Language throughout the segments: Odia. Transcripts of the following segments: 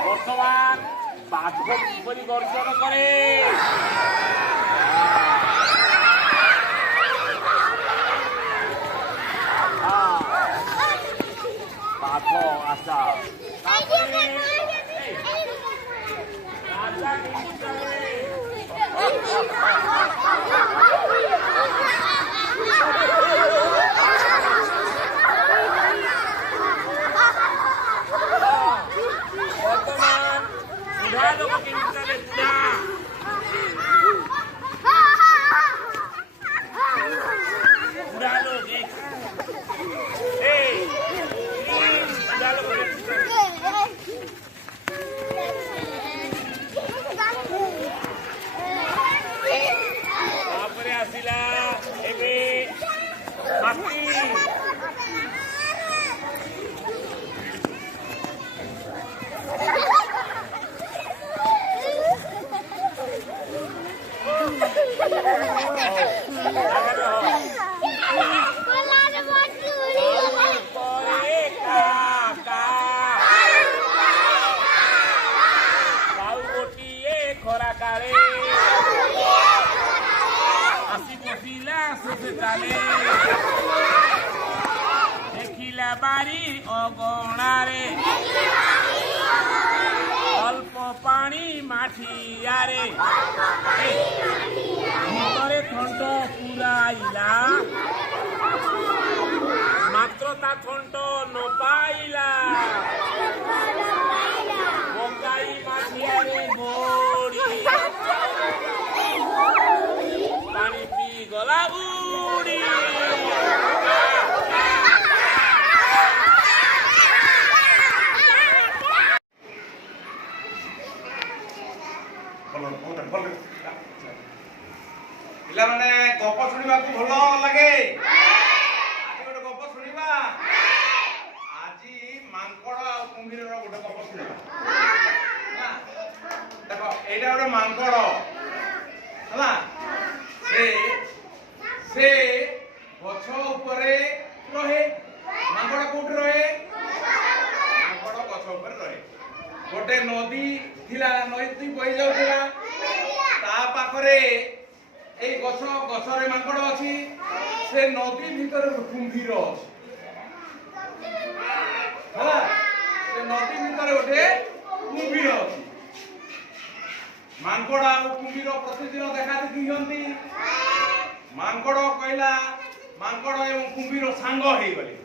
বর্তমান বাঘ কিপরি গর্জন করে বাঘ আচ্ছা বর্তমান বুড়া লোক কিনতে বুড়া বুড়া লোক এই বুড়া লোক তারপরে আসিলা ଏବେ ମାଟି ଖରା କାଳେ আসি বসিলা সুখে চালে দেখিলা বাড়ির অগଣାরে অল্প পানি মাঠিয়ারে ভিতরে থন্ট পুরাইলা মাত্র তা থন্ট নপাইলা পকাই মাঠিয়ারে বড়ি পানি পি গলা উড়ি ପିଲାମାନେ ଗପ ଶୁଣିବାକୁ ଭଲ ଲାଗେ ଆଜି ଗୋଟେ ଗପ ଶୁଣିବା ଆଜି ମାଙ୍କଡ ଆଉ କୁମ୍ଭୀରର ଗୋଟେ ଗପ ଶୁଣିବା ଦେଖ ଏଇଟା ଗୋଟେ ମାଙ୍କଡ ହେଲା ସେ ଗଛ ଉପରେ ରହେ ମାଙ୍କଡ କୋଉଠି ରହେ ମାଙ୍କଡ ଗଛ ଉପରେ ରହେ ଗୋଟେ ନଦୀ ଥିଲା ନଦୀ ବହି ଯାଉଥିଲା ତା ପାଖରେ এই গছরে মাଙ୍କড় ଅଛି ସେ ନଦୀ ଭିତରେ କୁମ୍ଭୀର ଅଛି ହେଲା ସେ ନଦୀ ଭିତରେ ଗୋଟେ କୁମ୍ଭୀର ଅଛି ମାଙ୍କଡ ଆଉ କୁମ୍ଭୀର ପ୍ରତିଦିନ ଦେଖା ଦେଖି ହୁଅନ୍ତି ମାଙ୍କଡ କହିଲା ମାଙ୍କଡ ଏବଂ କୁମ୍ଭୀର ସାଙ୍ଗ ହେଇଗଲେ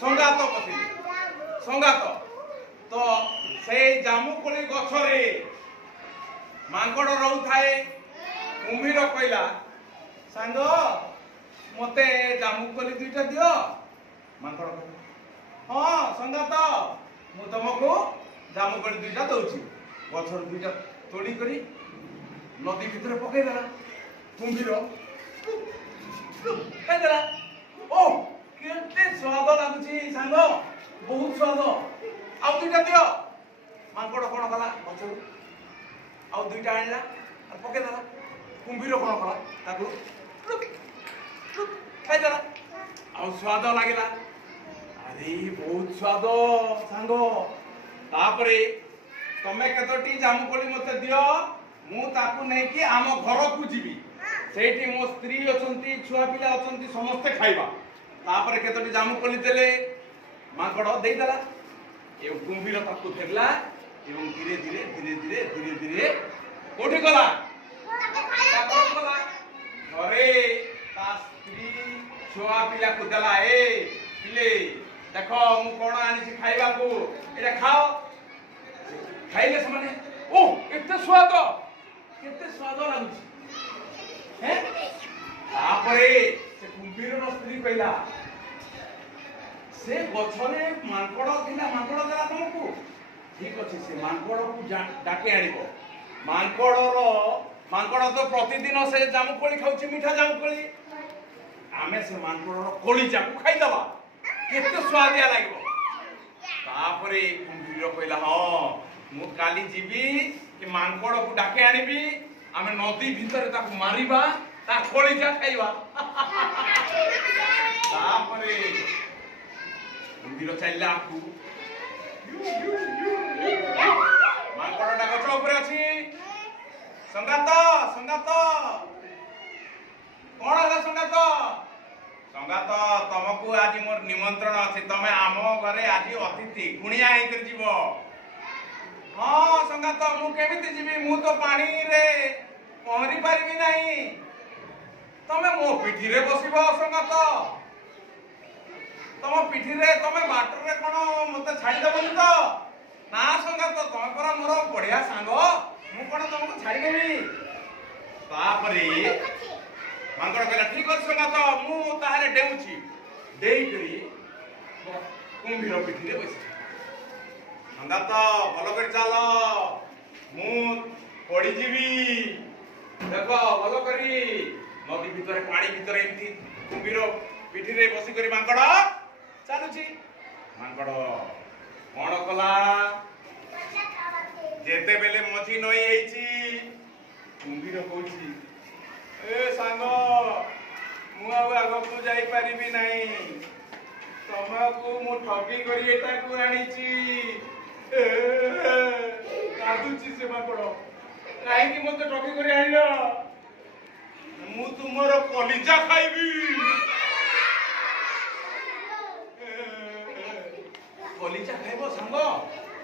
ସଂଗାତ ବସିଲେ ସଂଗାତ ତ ସେଇ ଜାମୁକୋଳି ଗଛରେ ମାଙ୍କଡ ରହୁଥାଏ କୁମ୍ଭୀର କହିଲା ସାଙ୍ଗ ମତେ ଜାମୁକୋଳି ଦୁଇଟା ଦିଅ ମାଙ୍କଡ କହିଲା ହଁ ସଂଗାତ ମୁଁ ତମକୁ ଜାମୁକୋଳି ଦୁଇଟା ଦଉଛି ଗଛରୁ ଦୁଇଟା ତୋଳି କରି ନଦୀ ଭିତରେ ପକେଇଦେଲା କୁମ୍ଭୀର ଖାଇଦେଲା ଓ କେତେ ସ୍ୱାଦ ଲାଗୁଛି ସାଙ୍ଗ ବହୁତ ସ୍ୱାଦ ଆଉ ଦୁଇଟା ଦିଅ ମାଙ୍କଡ କଣ କଲା ଗଛରୁ ଆଉ ଦୁଇଟା ଆଣିଲା ଆଉ ପକେଇଦେଲା କୁମ୍ଭୀର କଣ କଲା ତାକୁ ଖାଇଦେଲା ଆଉ ସ୍ୱାଦ ଲାଗିଲା ଆରେ ବହୁତ ସ୍ୱାଦ ସାଙ୍ଗ ତାପରେ ତମେ କେତୋଟି ଜାମୁକୋଳି ମତେ ଦିଅ ମୁଁ ତାକୁ ନେଇକି ଆମ ଘରକୁ ଯିବି ସେଇଠି ମୋ ସ୍ତ୍ରୀ ଅଛନ୍ତି ଛୁଆ ପିଲା ଅଛନ୍ତି ସମସ୍ତେ ଖାଇବା ତାପରେ କେତୋଟି ଜାମୁକୋଳି ଦେଲେ ମାଙ୍କଡ ଦେଇଦେଲା ଏବଂ କୁମ୍ଭୀର ତାକୁ ଧରିଲା ଏବଂ ଧୀରେ ଧୀରେ ଧୀରେ ଧୀରେ ଧୀରେ ଧୀରେ କୋଉଠି ଗଲା ঘরে তা স্ত্রী ছুয়া পিলাକୁ ଦେଲା ଏ ପିଲେ ଦେଖ ମୁଁ କଣ ଆଣିଛି ଖାଇବାକୁ ଏଟା ଖାଅ ଖାଇଲେ ସେମାନେ ଓ କେତେ ସ୍ୱାଦ ଲାଗୁଛି ତାପରେ ସେ କୁମ୍ଭୀରର ସ୍ତ୍ରୀ କହିଲା ସେ ଗଛରେ ମାଙ୍କଡ ଥିଲା ମାଙ୍କଡ ଦେଲା ତମକୁ ଠିକ ଅଛି ସେ ମାଙ୍କଡକୁ ଡାକି ଆଣିବ ମାଙ୍କଡ ତ ପ୍ରତିଦିନ ସେ ଜାମୁକୋଳି ଖାଉଛି ମିଠା ଜାମୁକୋଳି ଆମେ ସେ ମାଙ୍କଡର କୋଳିଟାକୁ ଖାଇଦବା କେତେ ସ୍ୱାଦିଆ ଲାଗିବ ତାପରେ କୁମ୍ଭୀର କହିଲା ହଁ ମୁଁ କାଲି ଯିବି ଏ ମାଙ୍କଡକୁ ଡାକି ଆଣିବି ଆମେ ନଦୀ ଭିତରେ ତାକୁ ମାରିବା ତା କୋଳିଟା ଖାଇବା କୁମ୍ଭୀର ଚାଲିଲା ଆଗକୁ। ମାଙ୍କଡଟା ଗଛ ଉପରେ ଅଛି। ସଙ୍ଗାତ ସଙ୍ଗାତ କଣ ହେଲା ସଙ୍ଗାତ? ସଙ୍ଗାତ ତମକୁ ଆଜି ମୋର ନିମନ୍ତ୍ରଣ ଅଛି। ତମେ ଆମ ଘରେ ଆଜି ଅତିଥି କୁଣିଆ ହେଇକରି ଯିବ। ହଁ ସଙ୍ଗାତ ମୁଁ କେମିତି ଯିବି? ମୁଁ ତ ପାଣିରେ ପହଁରି ପାରିବି ନାହିଁ। ତମେ ମୋ ପିଠିରେ ବସିବ ସଙ୍ଗାତ। ତମ ପିଠିରେ ତମେ ବାଟରେ କଣ ମତେ ଛାଡିଦେବନି ତ? ନା ସଙ୍ଗାତ ତମେ ପରା ମୋର ବଢିଆ ସାଙ୍ଗ। ମୁଁ କଣ ତମକୁ ଛାଡିଦେବି? ତାପରେ ମାଙ୍କଡ କହିଲା ଠିକ ଅଛି ସଙ୍ଗାତ ମୁଁ ତାହେଲେ ଡେଉଁଛି। ଡେଇଁକରି କୁମ୍ଭୀର ପିଠିରେ ବସିଛି। ସଙ୍ଗାତ ଭଲ କରି ଚାଲ, ମୁଁ ପଡିଯିବି। ଦେଖ ଭଲ କରି ନଦୀ ଭିତରେ ପାଣି ଭିତରେ ଏମିତି କୁମ୍ଭୀର ପିଠିରେ ବସିକରି ମାଙ୍କଡ ଚାଲୁଛି। ମାଙ୍କଡ କଣ କଲା? ଯେତେବେଳେ ମଝି ନଈ ହେଇଛି କୁମ୍ଭୀର କହୁଛି ଏ ସାଙ୍ଗ ମୁଁ ଆଉ ଆଗକୁ ଯାଇପାରିବି ନାହିଁ। ତମକୁ ମୁଁ ଠକି କରି ଏଟାକୁ ଆଣିଛି। କାନ୍ଦୁଛି ସେ ମାଙ୍କଡ। କାହିଁକି ମତେ ଠକି କରି ଆଣିଲ? ମୁଁ ତୁମର କଲିଜା ଖାଇବି। କଲିଜା ଖାଇବ ସାଙ୍ଗ?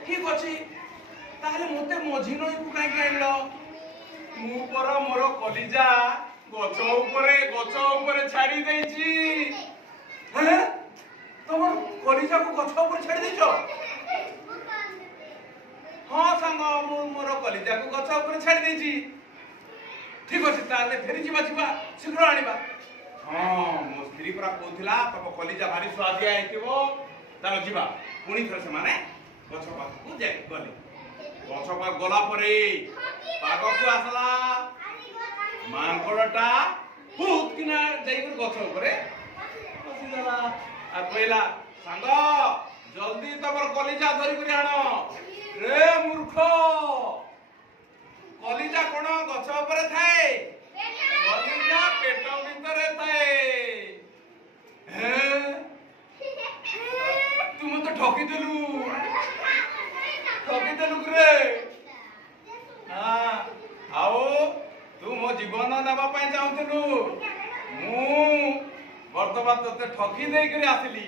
ଠିକ ଅଛି ତାହେଲେ ମତେ ମଝି ନଈକୁ କାହିଁକି ଆଣିଲ? ମୁଁ ପରା ମୋର କଲିଜା ଗଛ ଉପରେ ଛାଡି ଦେଇଛି। ତମ କଲିଜାକୁ ଗଛ ଉପରେ ଛାଡି ଦେଇଛ? ହଁ ସାଙ୍ଗ ମୁଁ ମୋର କଲିଜାକୁ ଗଛ ଉପରେ ଛାଡି ଦେଇଛି। ଠିକ ଅଛି ତାହେଲେ ଫେରି ଯିବା ଶୀଘ୍ର ଆଣିବା। ହଁ ମୋ ସ୍ତ୍ରୀ ପରା କହୁଥିଲା ତମ କଲିଜା ଭାରି ସୁଆଦିଆ ହେଇଥିବ। ଚାଲ ଯିବା। ପୁଣି ଥରେ ସେମାନେ ଗଛ ପାଖକୁ ଗଲେ। ଗଛ ପାଖ ଗଲା ପରେ ପାଖକୁ ଆସିଲା ମାଙ୍କଡଟା ବହୁତ କିନା ଯାଇକରି ଗଛ ଉପରେ ବସିଗଲା ଆଉ କହିଲା ସାଙ୍ଗ ଜଲ୍ଦି ତମର କଲିଜା ଧରିକରି ଆଣ। ରେ ମୂର୍ଖ କଲିଜା କଣ ଗଛ ଉପରେ ଥାଏ? କଲିଜା ପେଟ ଭିତରେ ଥାଏ। ତୁ ମତେ ଠକିଦେଲୁ ରେ। ଆଉ ତୁ ମୋ ଜୀବନ ନେବା ପାଇଁ ଚାହୁଁଥିଲୁ। ମୁଁ ବର୍ତ୍ତମାନ ତତେ ଠକି ଦେଇକରି ଆସିଲି।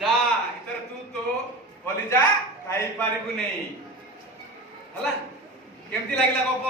ଯା ଏଥର ତୁ ତୋ କଲିଜା ଖାଇପାରିବୁ ନେଇ। ହେଲା କେମିତି ଲାଗିଲା ଗପ?